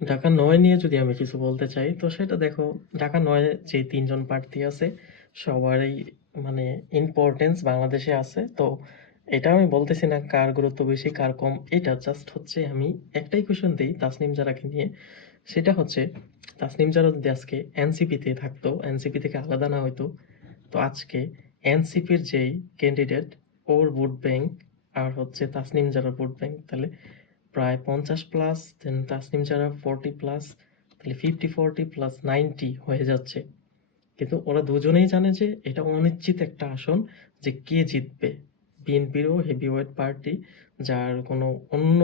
ঢাকা নয় নিয়ে যদি আমি কিছু বলতে চাই, তো সেটা দেখো, ঢাকা নয়ে যে তিনজন প্রার্থী আছে, সবারই মানে ইম্পর্টেন্স বাংলাদেশে আছে। তো এটা আমি বলতেছি না কার গুরুত্ব বেশি, কার কম, এটা জাস্ট হচ্ছে আমি একটাই কোয়েশন দিই তাসনিম জারাকে নিয়ে। সেটা হচ্ছে, তাসনিম জারা যদি আজকে এনসিপিতে থাকতো, এনসিপি থেকে আলাদা না হইতো, তো আজকে এনসিপির যেই ক্যান্ডিডেট ওর ভোট ব্যাংক আর হচ্ছে তাসনিম জারার ভোট ব্যাংক তাহলে প্রায় পঞ্চাশ plus then Tasnim Jara forty plus তাহলে ফিফটি ফোরটি প্লাস নাইনটি হয়ে যাচ্ছে। কিন্তু ওরা দুজনেই জানে যে এটা অনিশ্চিত একটা আসন যে কে জিতবে। বিএনপিরও হেভিওয়েট পার্টি যার কোনো অন্য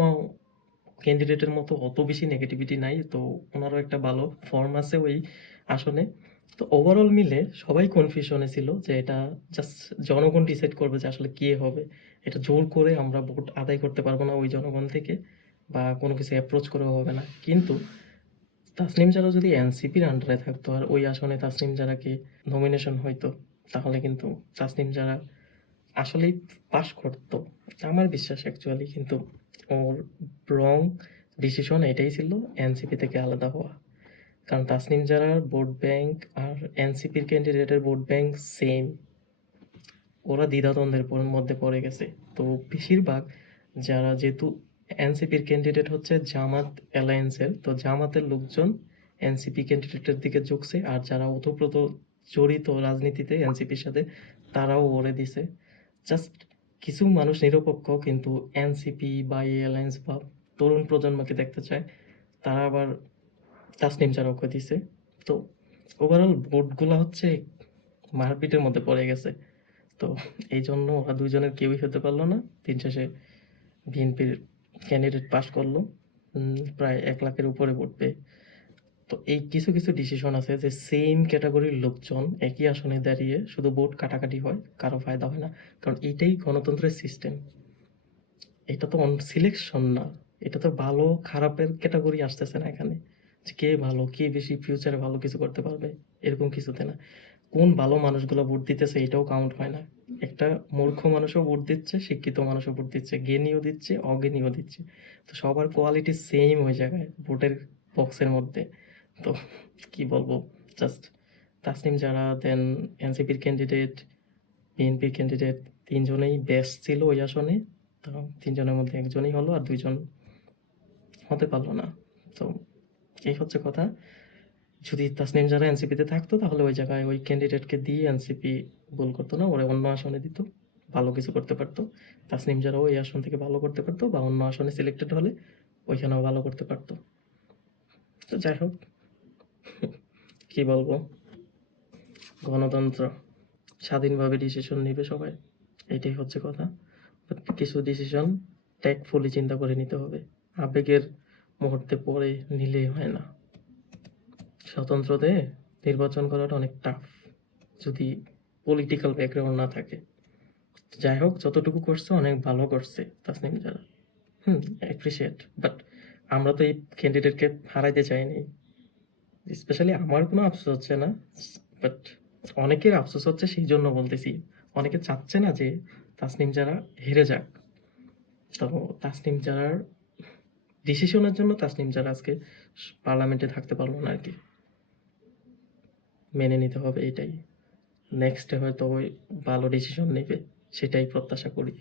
ক্যান্ডিডেটের মতো অত বেশি নেগেটিভিটি নাই, তো ওনারও একটা ভালো ফর্ম আছে ওই আসনে। তো ওভারঅল মিলে সবাই কনফিউশনে ছিল যে এটা জাস্ট জনগণ ডিসাইড করবে যে আসলে কে হবে। এটা জোর করে আমরা ভোট আদায় করতে পারব না ওই জনগণ থেকে। বা কোনো কিছু অ্যাপ্রোচ করেও হবে না। কিন্তু তাসনিম জারা যদি এনসিপির আন্ডারে থাকতো আর ওই আসনে তাসনিম জারাকে নমিনেশন হইতো তাহলে কিন্তু তাসনিম জারা আসলেই পাশ করতো, আমার বিশ্বাস অ্যাকচুয়ালি কিন্তু ওর রং ডিসিশন এটাই ছিল এনসিপি থেকে আলাদা হওয়া। কারণ তাসনিম জারার ভোট ব্যাংক আর এনসিপির ক্যান্ডিডেটের ভোট ব্যাংক সেম ওরা দ্বিধাদ্বন্দ্বের মধ্যে পড়ে গেছে। তো বেশিরভাগ যারা যেহেতু এনসিপির ক্যান্ডিডেট হচ্ছে জামাত অ্যালায়েন্সের তো জামাতের লোকজন এনসিপি ক্যান্ডিডেটের দিকে ঝুঁকছে, আর যারা ওতপ্রোত জড়িত রাজনীতিতে এনসিপির সাথে, তারাও ওরে দিছে। জাস্ট কিছু মানুষ নিরপেক্ষ, কিন্তু এনসিপি বা অ্যালায়েন্স বা তরুণ প্রজন্মকে দেখতে চায়, তারা আবার তাসনিম জারাওকে দিছে। তো ওভারঅল ভোটগুলো হচ্ছে মারপিটের মধ্যে পড়ে গেছে। তো এই জন্য ওরা দুজনের কেউই হতে পারল না। দিন শেষে বিএনপির ক্যান্ডিডেট পাশ করল প্রায় এক লাখের উপরে ভোট। পেয়ে তো এই কিছু কিছু ডিসিশন আছে যে সেম ক্যাটাগরির লোকজন একই আসনে দাঁড়িয়ে শুধু ভোট কাটাকাটি হয়, কারও ফায়দা হয় না। কারণ এটাই গণতন্ত্রের সিস্টেম এটা তো সিলেকশন না। এটা তো ভালো, খারাপের ক্যাটাগরি আসতেছে না এখানে। কে ভালো, কে বেশি ফিউচারে ভালো কিছু করতে পারবে, এরকম কিছুতে না। কোন ভালো মানুষগুলো ভোট দিতেছে এটাও কাউন্ট হয় না। একটা মূর্খ মানুষও ভোট দিচ্ছে, শিক্ষিত মানুষও ভোট দিচ্ছে, জ্ঞানীও দিচ্ছে, অজ্ঞানীও দিচ্ছে। তো সবার কোয়ালিটি সেম ওই জায়গায়, ভোটের বক্সের মধ্যে। তো কি বলব জাস্ট তাসনিম যারা দেন এনসিপির ক্যান্ডিডেট বিএনপির ক্যান্ডিডেট তিনজনেই বেস্ট ছিল ওই আসনে। তো তিনজনের মধ্যে একজনই হলো আর দুইজন হতে পারল না। তো এই হচ্ছে কথা। যদি তাসনিম যারা এনসিপিতে থাকতো, তাহলে ওই জায়গায় ওই ক্যান্ডিডেটকে দিয়ে এনসিপি ভুল করতো না, ওরা অন্য আসনে দিত, ভালো কিছু করতে পারতো। তাসনিম যারা ওই আসন থেকে ভালো করতে পারতো বা অন্য আসনে সিলেক্টেড হলে, ওইখানেও ভালো করতে পারতো। তো যাই হোক, কি বলব? গণতন্ত্র, স্বাধীনভাবে ডিসিশন নেবে সবাই, এটাই হচ্ছে কথা। কিছু ডিসিশন ট্যাকফুলি চিন্তা করে নিতে হবে। আবেগের মুহূর্তে পড়ে নিলেই হয় না। স্বতন্ত্রতে নির্বাচন করাটা অনেক টাফ যদি পলিটিক্যাল ব্যাকগ্রাউন্ড না থাকে। যাই হোক, যতটুকু করছে, অনেক ভালো করছে তাসনিম যারা হুম অ্যাপ্রিসিয়েট বাট আমরা তো এই ক্যান্ডিডেটকে হারাইতে চাইনি। স্পেশালি আমার কোনো আফসোস হচ্ছে না বাট অনেকের আফসোস হচ্ছে সেই জন্য বলতেছি। অনেকে চাচ্ছে না যে তাসনিম যারা হেরে যাক। তো তাসনিম যারার ডিসিশনের জন্য তাসনিম যারা আজকে পার্লামেন্টে থাকতে পারল না আর কি। মেনে নিতে হবে এটাই। নেক্সটে হয়তো ওই ভালো ডিসিশন নেবে সেটাই প্রত্যাশা করি।